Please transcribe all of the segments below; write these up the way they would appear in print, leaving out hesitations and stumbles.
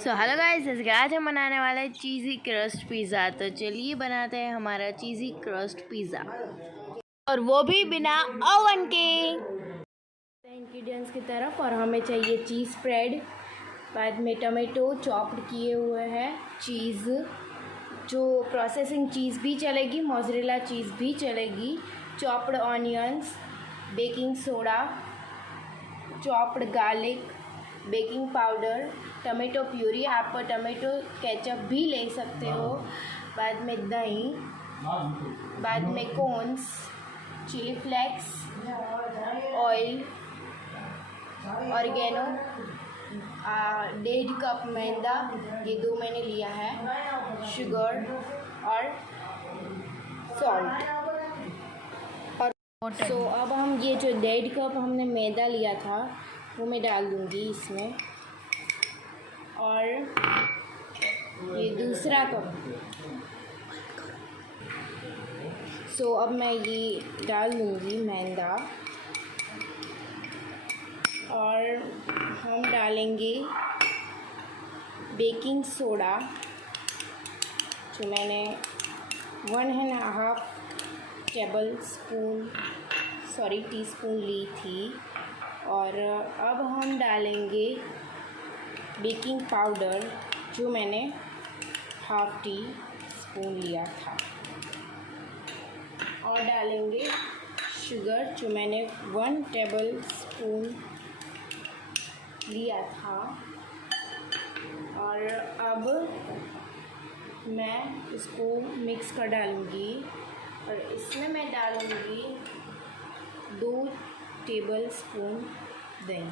So hello guys, जैसे कि आज हम बनाने वाले हैं चीज़ी क्रस्ट पिज़्ज़ा। तो चलिए बनाते हैं हमारा चीज़ी क्रस्ट पिज़्ज़ा, और वो भी बिना ओवन के। इंग्रेडिएंट्स की तरफ, और हमें चाहिए चीज़ स्प्रेड, बाद में टमाटो चॉप्ड किए हुए हैं, चीज़ जो प्रोसेसिंग चीज़ भी चलेगी, मोज़रेला चीज़ भी चलेगी, chopped onions, baking soda, chopped garlic, baking powder, tomato puree, आप टमाटो केचप भी ले सकते हो, बाद में दही, बाद में corns, chilli flakes, oil, oregano, 1.5 cup मैदा, ये 2 मैंने लिया है, शुगर और सॉल्ट। सो अब हम ये जो 1.5 कप हमने मैदा लिया था वो मैं डाल दूँगी इसमें, और ये दूसरा कप। सो अब मैं ये डाल दूँगी मैदा, और हम डालेंगे बेकिंग सोडा, जो मैंने 1.5 टीस्पून ली थी। और अब हम डालेंगे बेकिंग पाउडर, जो मैंने 1/2 टीस्पून लिया था, और डालेंगे शुगर, जो मैंने 1 टेबलस्पून लिया था। और अब मैं इसको मिक्स कर डालूँगी, और इसमें मैं डालूँगी 2 टेबलस्पून दही,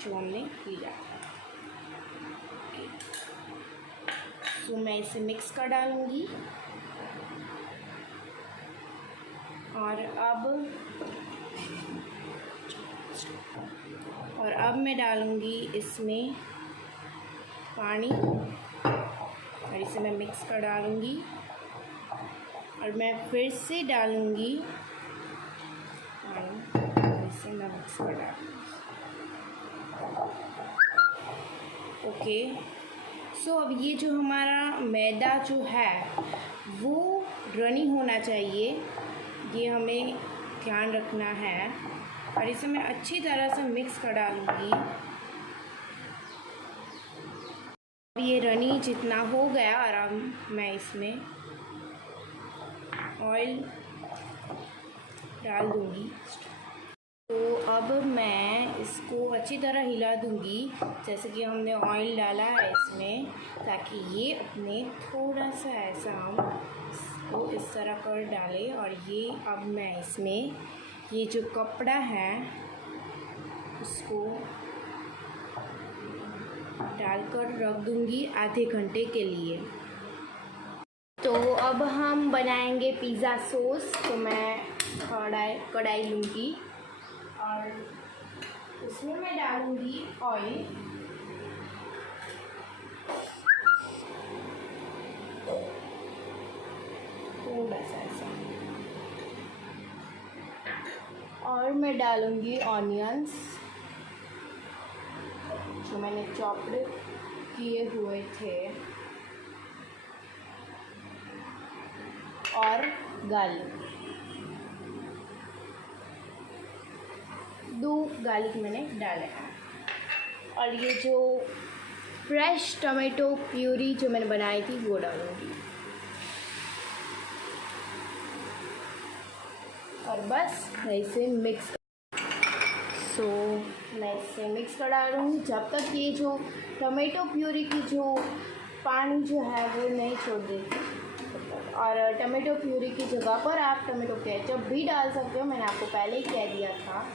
जो हमने लिया था। तो मैं इसे मिक्स कर डालूँगी, और अब मैं डालूँगी इसमें पानी, और इसे मैं मिक्स कर डालूँगी, और मैं फिर से डालूँगी पानी, और इसे मैं मिक्स कर डालूँगी। ओके, सो अब ये जो हमारा मैदा जो है वो रनी होना चाहिए, ये हमें ध्यान रखना है, और इसे मैं अच्छी तरह से मिक्स कर डालूँगी। ये रनी जितना हो गया, और अब मैं इसमें ऑयल डाल दूँगी। तो अब मैं इसको अच्छी तरह हिला दूँगी, जैसे कि हमने ऑयल डाला है इसमें, ताकि ये अपने थोड़ा सा ऐसा हम इसको इस तरह कर डालें। और ये अब मैं इसमें ये जो कपड़ा है उसको डालकर रख दूँगी आधे घंटे के लिए। तो अब हम बनाएंगे पिज़्ज़ा सॉस। तो मैं कढ़ाई लूँगी, और उसमें मैं डालूँगी ऑयल, थोड़ा सा ऐसा, और मैं डालूँगी ऑनियंस, जो मैंने चॉप्ड किए हुए थे, और गार्लिक, 2 गार्लिक मैंने डाले हैं, और ये जो फ्रेश टमाटो प्यूरी जो मैंने बनाई थी वो डालूँगी, और बस मैं इसे मिक्स मैं इसे मिक्स कर डालूँगी जब तक ये जो टमाटो प्यूरी की जो पानी जो है वो नहीं छोड़ देती। और टमाटो प्यूरी की जगह पर आप टमाटो केचप भी डाल सकते हो, मैंने आपको पहले ही कह दिया था।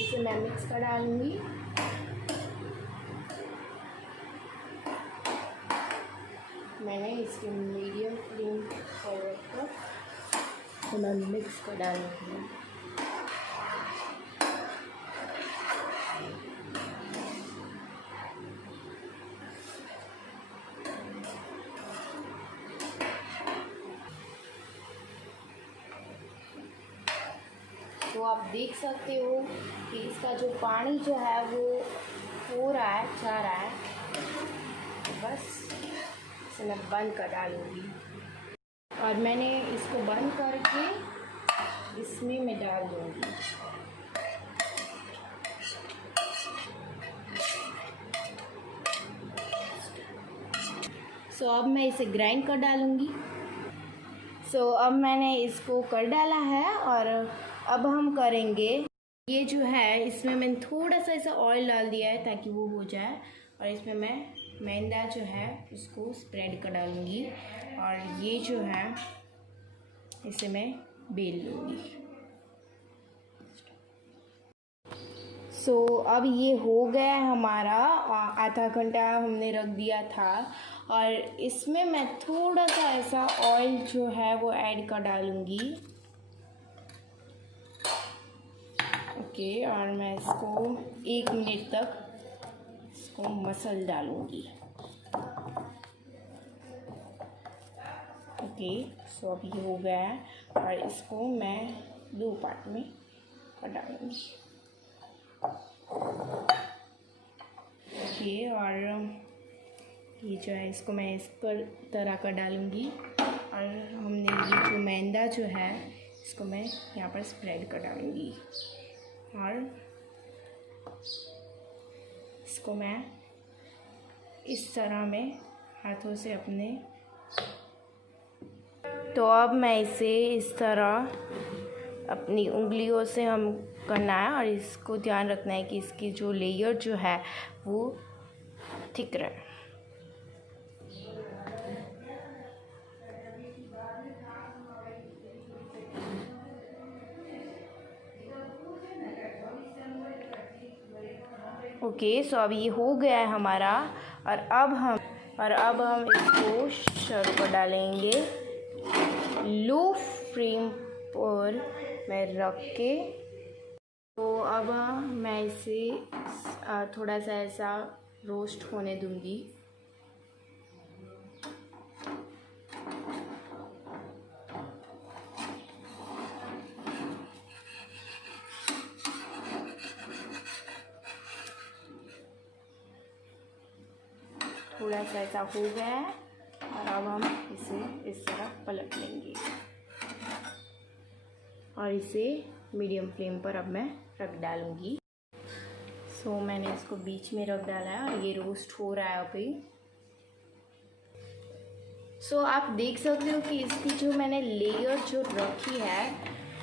इसे मैं मिक्स कर डालूँगी, मैंने इसकी मीडियम फ्लेम पर रखकर तो मैं मिक्स कर डालूँगी। तो आप देख सकते हो कि इसका जो पानी जो है वो हो रहा है, जा रहा है। बस इसे मैं बंद कर डालूँगी और मैंने इसको बंद करके इसमें मैं डाल दूँगी। अब मैं इसे ग्राइंड कर डालूँगी। अब मैंने इसको कर डाला है और अब हम करेंगे ये जो है, इसमें मैंने थोड़ा सा ऐसा ऑयल डाल दिया है ताकि वो हो जाए, और इसमें मैं मैदा जो है उसको स्प्रेड कर डालूँगी और ये जो है इसे मैं बेल लूँगी। अब ये हो गया है हमारा, आधा घंटा हमने रख दिया था और इसमें मैं थोड़ा सा ऐसा ऑयल जो है वो ऐड कर डालूँगी। ओके, और मैं इसको 1 मिनट तक इसको मसल डालूँगी। ओके, अब ये हो गया है और इसको मैं 2 पार्ट में कर डालूँगी। ओके, और ये जो है इसको मैं इस पर तरह कर डालूँगी और हमने ये जो मैदा जो है इसको मैं यहाँ पर स्प्रेड कर डालूँगी और इसको मैं इस तरह में हाथों से अपने, तो अब मैं इसे इस तरह अपनी उंगलियों से हम करना है और इसको ध्यान रखना है कि इसकी जो लेयर जो है वो थिक रहे। ओके, अब ये हो गया है हमारा और अब हम इसको शुरू कर डालेंगे। लो फ्लेम पर मैं रख के, तो अब मैं इसे थोड़ा सा ऐसा रोस्ट होने दूंगी। थोड़ा सा ऐसा हो गया है और अब हम इसे इस तरह पलट लेंगे और इसे मीडियम फ्लेम पर अब मैं रख डालूँगी। मैंने इसको बीच में रख डाला है और ये रोस्ट हो रहा है अभी। आप देख सकते हो कि इसकी जो मैंने लेयर जो रखी है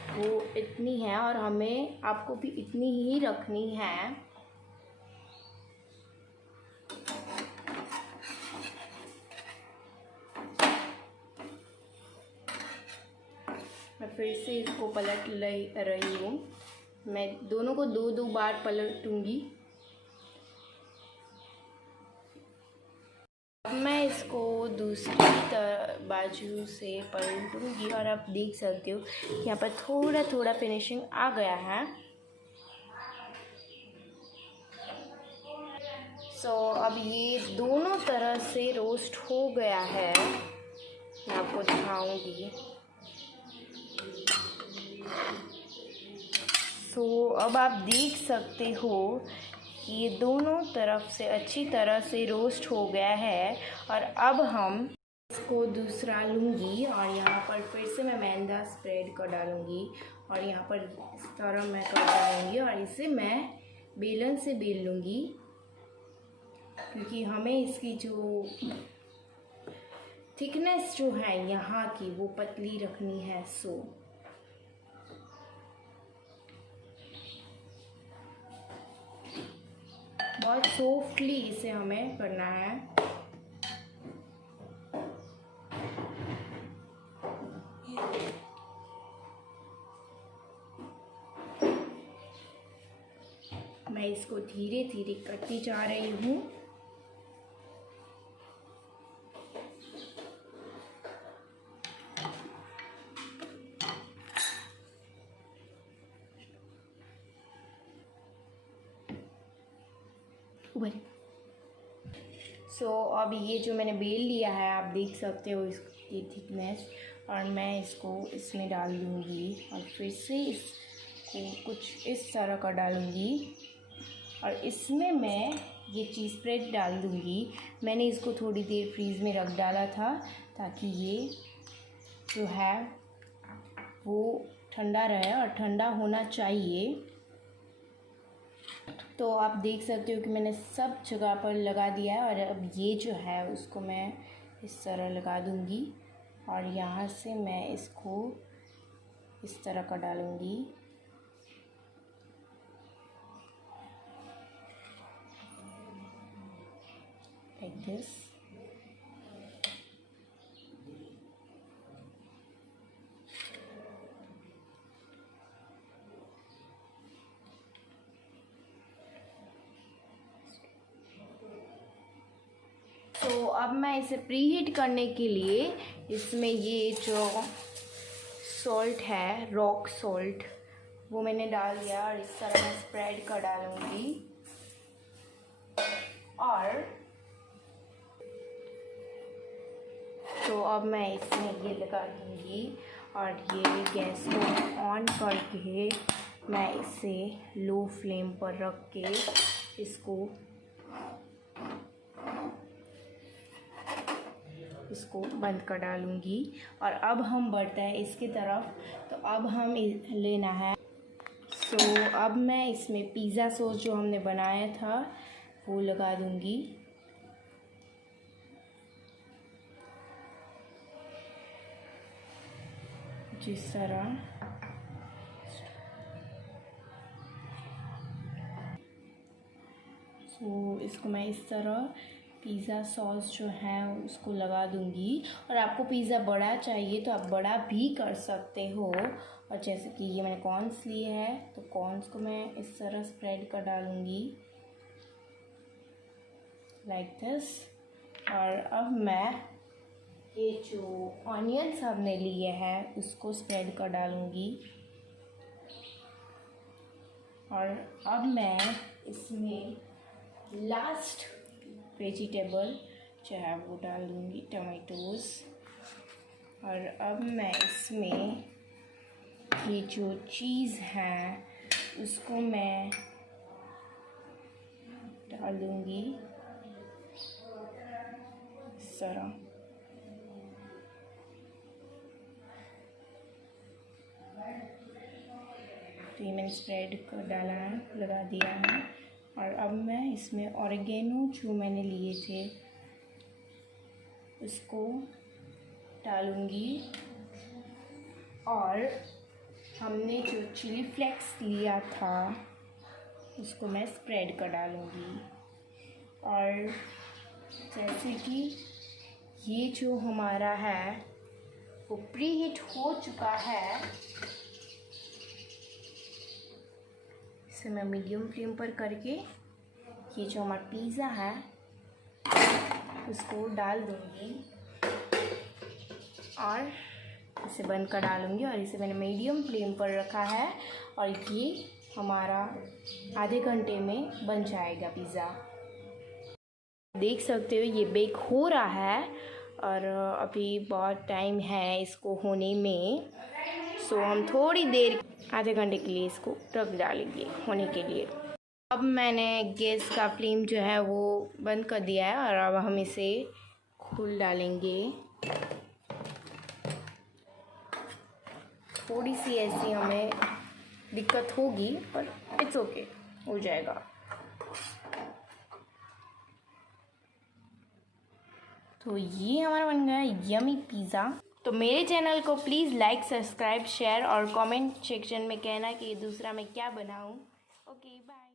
वो इतनी है और हमें आपको भी इतनी ही रखनी है। मैं फिर से इसको पलट रही हूँ। मैं दोनों को 2-2 बार पलटूंगी। अब मैं इसको दूसरी बाजू से पलटूंगी और आप देख सकते हो यहाँ पर थोड़ा थोड़ा फिनिशिंग आ गया है। अब ये दोनों तरह से रोस्ट हो गया है, मैं आपको दिखाऊंगी। अब आप देख सकते हो कि ये दोनों तरफ से अच्छी तरह से रोस्ट हो गया है और अब हम इसको दूसरा लूँगी और यहाँ पर फिर से मैं मैदा स्प्रेड कर डालूँगी और यहाँ पर इस तरह मैं कर डालूँगी और इसे मैं बेलन से बेल लूँगी क्योंकि हमें इसकी जो थिकनेस जो है यहाँ की वो पतली रखनी है। बहुत सॉफ्टली इसे हमें करना है। मैं इसको धीरे धीरे करती जा रही हूँ। अब ये जो मैंने बेल लिया है आप देख सकते हो इसकी थिकनेस, और मैं इसको इसमें डाल दूँगी और फिर से कुछ इस तरह का डालूँगी और इसमें मैं ये चीज़ स्प्रेड डाल दूँगी। मैंने इसको थोड़ी देर फ्रीज़ में रख डाला था ताकि ये जो है वो ठंडा रहे और ठंडा होना चाहिए। तो आप देख सकते हो कि मैंने सब जगह पर लगा दिया है और अब ये जो है उसको मैं इस तरह लगा दूँगी और यहाँ से मैं इसको इस तरह का डालूँगी। Like this. तो अब मैं इसे प्रीहीट करने के लिए इसमें ये जो सॉल्ट है, रॉक सॉल्ट, वो मैंने डाल दिया और इस तरह मैं स्प्रेड कर डालूँगी। और तो अब मैं इसमें ये लगा दूँगी और ये गैस को ऑन करके मैं इसे लो फ्लेम पर रख के इसको बंद कर डालूँगी। और अब हम बढ़ते हैं इसकी तरफ। तो अब हम लेना है अब मैं इसमें पिज़्ज़ा सॉस जो हमने बनाया था वो लगा दूँगी। जिस तरह इसको मैं इस तरह पिज़्ज़ा सॉस जो है उसको लगा दूँगी। और आपको पिज़्ज़ा बड़ा चाहिए तो आप बड़ा भी कर सकते हो। और जैसे कि ये मैंने कॉर्न्स लिए हैं तो कॉर्न्स को मैं इस तरह स्प्रेड कर डालूँगी लाइक दिस। और अब मैं ये जो ऑनियंस हमने लिए हैं उसको स्प्रेड कर डालूँगी। और अब मैं इसमें लास्ट वेजिटेबल जो है वो डाल दूँगी, टमाटोज़। और अब मैं इसमें ये जो चीज़ है उसको मैं डाल दूँगी इस तरह। तो ये मैंने स्प्रेड कर डाला है, लगा दिया है। और अब मैं इसमें ऑरिगेनो जो मैंने लिए थे उसको डालूँगी। और हमने जो चिली फ्लेक्स लिया था उसको मैं स्प्रेड कर डालूँगी। और जैसे कि ये जो हमारा है वो प्रीहीट हो चुका है, इसे मैं मीडियम फ्लेम पर करके ये जो हमारा पिज़्ज़ा है उसको डाल दूँगी और इसे बंद कर डालूँगी। और इसे मैंने मीडियम फ्लेम पर रखा है और ये हमारा आधे घंटे में बन जाएगा पिज़्ज़ा। देख सकते हो ये बेक हो रहा है और अभी बहुत टाइम है इसको होने में। हम थोड़ी देर आधे घंटे के लिए इसको रख डालेंगे होने के लिए। अब मैंने गैस का फ्लेम जो है वो बंद कर दिया है और अब हम इसे खोल डालेंगे। थोड़ी सी ऐसी हमें दिक्कत होगी पर इट्स ओके, हो जाएगा। तो ये हमारा बन गया यमी पिज़्ज़ा। तो मेरे चैनल को प्लीज़ लाइक, सब्सक्राइब, शेयर और कमेंट सेक्शन में कहना कि दूसरा मैं क्या बनाऊँ। Okay bye.